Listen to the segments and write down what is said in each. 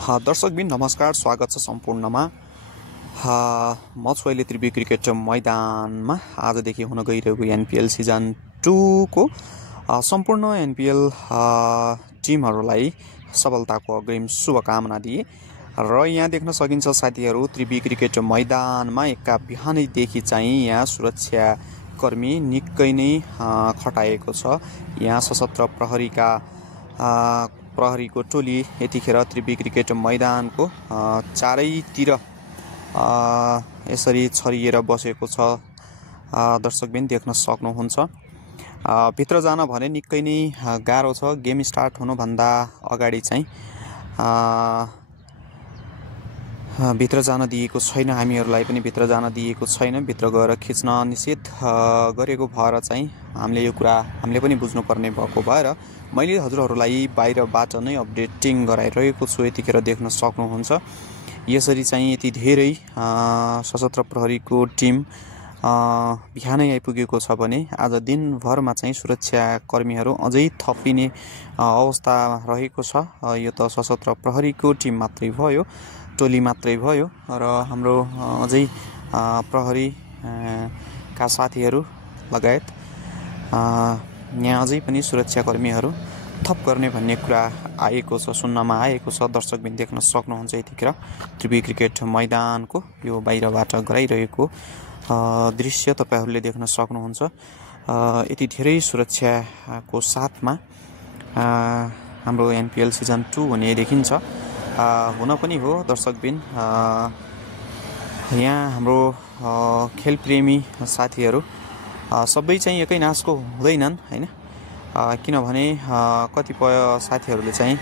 दर्शकबिन नमस्कार, स्वागत छ सम्पूर्णमा। म छु अहिले त्रिवी क्रिकेट मैदानमा आजदेखि हुन गइरहेको एनपीएल सिजन 2 को सम्पूर्ण एनपीएल टिमहरूलाई सफलताको अग्रिम शुभकामना दिए र यहाँ देख्न सकिन्छ साथीहरू, त्रिवी क्रिकेट मैदानमा एका बिहानैदेखि चाहिँ यहाँ सुरक्षाकर्मी निकै नै खटाएको छ। यहाँ सशस्त्र प्रहरीको टोली यतिखेर त्रिवी क्रिकेट मैदानको चारैतिर यसरी छरिएर बसेको छ। दर्शकबिन देख्न सक्नुहुन्छ। भित्र जान भने निकै नै गाह्रो छ। गेम स्टार्ट हुनुभन्दा अगाडि चाहिँ भित्र जान दिएको छैन, हामीहरूलाई पनि भित्र जान दिएको छैन। भित्र गएर खिच्न निषेध गरेको भएर चाहिँ हामीले पनि बुझ्नुपर्ने भएको भएर मैले हजुरहरूलाई बाहिरबाट नै अपडेटिङ गराइरहेको छु। यतिखेर देख्न सक्नुहुन्छ यसरी चाहिँ यति धेरै सशस्त्र प्रहरीको टिम बिहानै आइपुगेको छ भने आज दिनभरमा चाहिँ सुरक्षाकर्मीहरू अझै थपिने अवस्था रहेको छ। यो त सशस्त्र प्रहरीको टिम मात्रै भयो, टोली मात्रै भयो र हाम्रो अझै प्रहरी का साथीहरू लगायत यहाँ अझै पनि सुरक्षाकर्मीहरू थप गर्ने भन्ने कुरा आएको छ, सुन्नमा आएको छ। दर्शकबिन देख्न सक्नुहुन्छ यतिखेर त्रिवी क्रिकेट मैदानको यो बाहिरबाट गराइरहेको दृश्य तपाईहरूले देख्न सक्नुहुन्छ। यति धेरै सुरक्षाको साथमा हाम्रो एनपीएल सिजन 2 हुने देखिन्छ। हुन पनि हो दर्शकबिन, यहाँ हाम्रो खेलप्रेमी साथीहरू सबै चाहिँ एकै नासको हुँदैनन् हैन, किनभने कतिपय साथीहरूले चाहिँ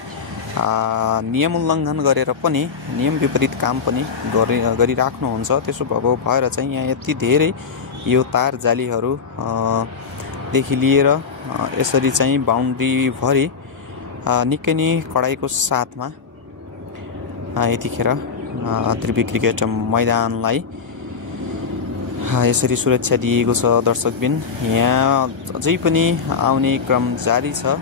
नियम उल्लङ्घन गरेर पनि नियम विपरीत काम पनि गरिराख्नुहुन्छ। त्यसो भएको भएर चाहिँ यहाँ यति धेरै यो तार जालीहरू देखि लिएर यसरी चाहिँ बााउन्ड्रीभरि निकै नै कडाइको साथमा यतिखेर त्रिवी क्रिकेट मैदानलाई यसरी सुरक्षा दिएको छ। दर्शकबिन यहाँ अझै पनि आउने क्रम जारी छ।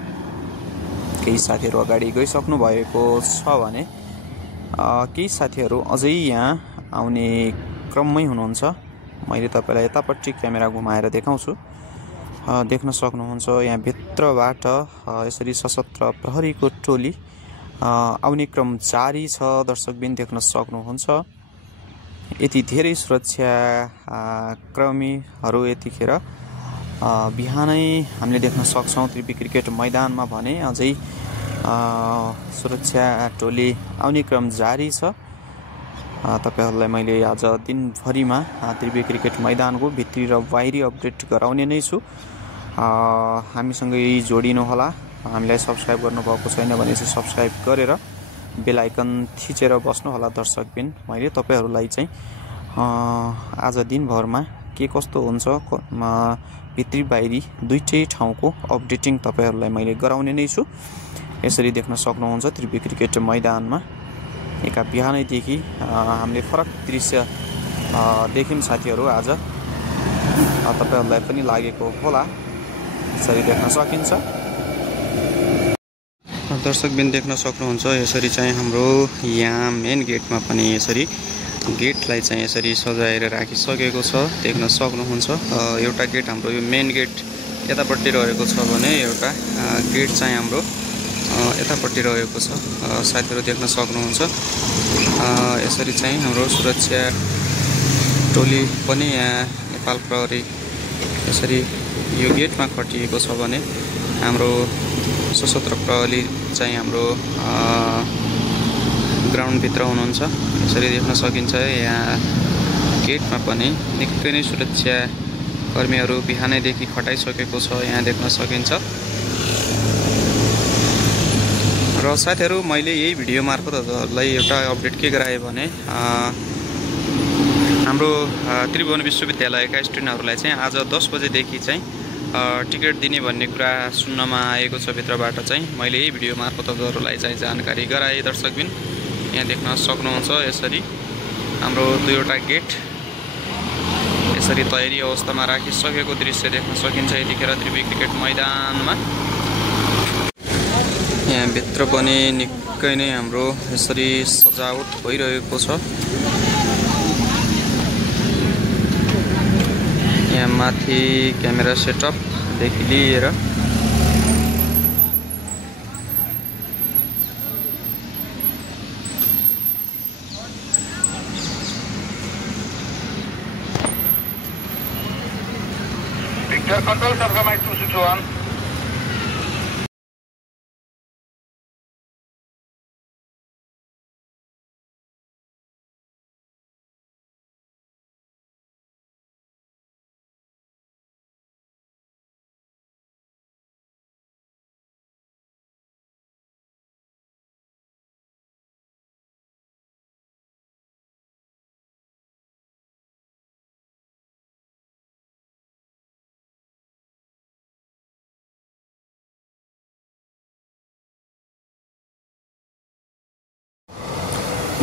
केही साथीहरू अगाडि गइसक्नु भएको छ भने केही साथीहरू अझै यहाँ आउने क्रममै हुनुहुन्छ। मैले तपाईँलाई यतापट्टि क्यामेरा घुमाएर देखाउँछु, देख्न सक्नुहुन्छ यहाँ भित्रबाट यसरी सशस्त्र प्रहरीको टोली आउने क्रम जारी छ। दर्शकबिन देख्न सक्नुहुन्छ यति धेरै सुरक्षा कर्मीहरू यतिखेर बिहानै हामीले देख्न सक्छौँ त्रिवी क्रिकेट मैदानमा भने अझै सुरक्षा टोली आउने क्रम जारी छ। तपाईहरूलाई मैले आज दिनभरिमा त्रिवी क्रिकेट मैदानको भित्री र बाहिरी अपडेट गराउने नै छु। हामीसँगै जोडिनुहोला। हामीलाई सब्सक्राइब गर्नुभएको छैन भने चाहिँ सब्सक्राइब गरेर बेल आइकन थिचेर बस्नु होला। दर्शकबिन मैले तपाईहरूलाई चाहिँ आज दिनभरमा के कस्तो हुन्छ भित्री बाहिरी दुईटै ठाउँको अपडेटिङ तपाईहरूलाई मैले गराउने नै छु। यसरी देख्न सक्नुहुन्छ त्रिवी क्रिकेट मैदानमा एका बिहानैदेखि हामीले फरक दृश्य देख्यौँ साथीहरू। आज तपाईहरूलाई पनि लागेको होला, यसरी देख्न सकिन्छ। दर्शकबिन देख्न सक्नुहुन्छ यसरी चाहिँ हाम्रो यहाँ मेन गेटमा पनि यसरी गेटलाई चाहिँ यसरी सजाएर राखिसकेको छ, देख्न सक्नुहुन्छ। एउटा गेट हाम्रो यो मेन गेट यतापट्टि रहेको छ भने एउटा गेट चाहिँ हाम्रो यतापट्टि रहेको छ। साथीहरू देख्न सक्नुहुन्छ यसरी चाहिँ हाम्रो सुरक्षा टोली पनि यहाँ नेपाल प्रहरी यसरी यो गेटमा खटिएको छ भने हाम्रो सशस्त्र प्रहरी चाहिँ हाम्रो ग्राउन्डभित्र हुनुहुन्छ। यसरी देख्न सकिन्छ यहाँ गेटमा पनि निकै नै सुरक्षा कर्मीहरू बिहानैदेखि खटाइसकेको छ, यहाँ देख्न सकिन्छ। र साथीहरू मैले यही भिडियो मार्फत हजुरहरूलाई एउटा अपडेट के गराएँ भने हाम्रो त्रिभुवन विश्वविद्यालयका स्टुडेन्टहरूलाई चाहिँ आज 10 बजेदेखि चाहिँ टिकट दिने भन्ने कुरा सुन्नमा आएको छ। भित्रबाट चाहिँ मैले यही भिडियो मार्फत हजुरहरूलाई चाहिँ जानकारी गराएँ। दर्शकबिन यहाँ देख्न सक्नुहुन्छ यसरी हाम्रो दुईवटा गेट यसरी तयारी अवस्थामा राखिसकेको दृश्य देख्न सकिन्छ यतिखेर त्रिवी क्रिकेट मैदानमा। यहाँ भित्र पनि निकै नै हाम्रो यसरी सजावट भइरहेको छ। यहाँ माथि क्यामेरा सेटअप देखि लिएर Victor, control compromise 261.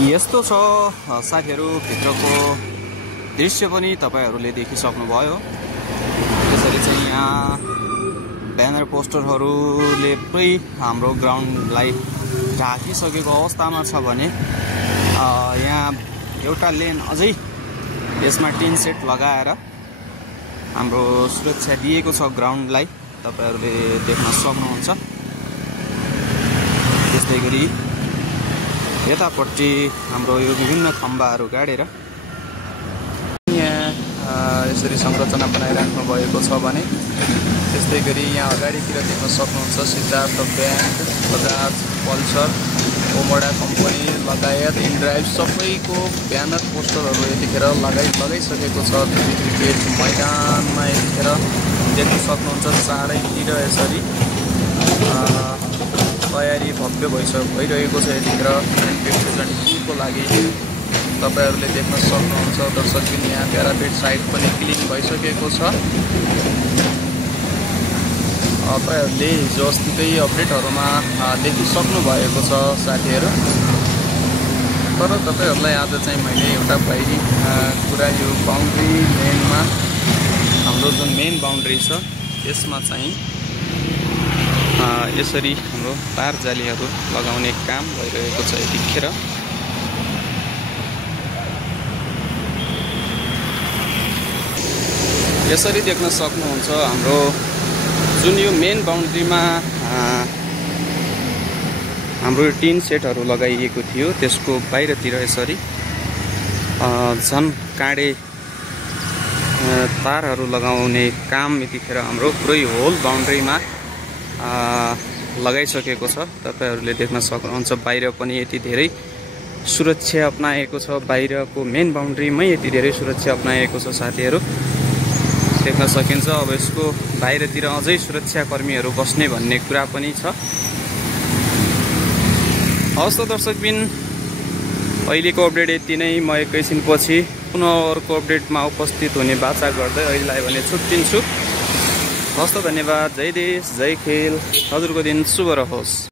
यस्तो छ साथीहरु, भित्रको दृश्य पनि तपाईहरुले देखिसक्नुभयो। त्यसरी चाहिँ यहाँ ब्यानर पोस्टरहरुले पुरै हाम्रो ग्राउन्डलाई ढाकिसकेको अवस्थामा छ भने यहाँ एउटा लेन अझै यसमा टिन सेट लगाएर हाम्रो सुरक्षा दिएको छ ग्राउन्डलाई, तपाईहरुले देख्न सक्नुहुन्छ। त्यस्तै गरी यतापट्टि हाम्रो यो विभिन्न खम्बाहरू गाडेर यहाँ यसरी संरचना बनाइराख्नु भएको छ भने त्यस्तै गरी यहाँ अगाडितिर देख्न सक्नुहुन्छ Siddhartha band, Bajaj, Pulsar, Omoda company लगायत इनड्राइभ सबैको ब्यानर पोस्टरहरू यतिखेर लगाइसकेको छ। क्रिकेट मैदानमा यतिखेर देख्न सक्नुहुन्छ चारैतिर यसरी तयारी भव्य भइरहेको छ। यतिखेर रिप्रेजेन्टेटिभको लागि तपाईहरुले देख्न सक्नुहुन्छ दर्शकबिन, यहाँ प्यारापेट साइड पनि क्लिन भइसकेको छ। तपाईहरुले हिजो अस्तिकै अपडेटहरुमा देखिसक्नु भएको छ साथीहरु। तर तपाईहरुलाई आज चाहिँ मैले एउटा बाहिरी कुरा, यो बाउन्ड्री मेनमा हाम्रो जुन मेन बाउन्ड्री छ यसमा चाहिँ यसरी हाम्रो तार जालीहरू लगाउने काम भइरहेको छ। यतिखेर यसरी देख्न सक्नुहुन्छ हाम्रो जुन यो मेन बाउन्ड्रीमा हाम्रो टिन सेटहरू लगाइएको थियो त्यसको बाहिरतिर यसरी झन काँडे तारहरू लगाउने काम यतिखेर हाम्रो पुरै होल बाउन्ड्रीमा लगाइसकेको छ। तपाईहरुले देख्न सक्नुहुन्छ बाहिर पनि यति धेरै सुरक्षा अपनाएको छ, बाहिरको मेन बाउन्ड्रीमै यति धेरै सुरक्षा अपनाएको छ साथीहरु, देख्न सकिन्छ। अब यसको बाहिरतिर अझै सुरक्षाकर्मीहरू बस्ने भन्ने कुरा पनि छ। हवस् त दर्शकबिन, अहिलेको अपडेट यति नै। म एकैछिनपछि पुनः अर्को अपडेटमा उपस्थित हुने बाचा गर्दै अहिलेलाई भने छुट्टिन्छु। हस्त धन्यवाद। जय देश, जय खेल। हजुरको दिन शुभ रहोस्।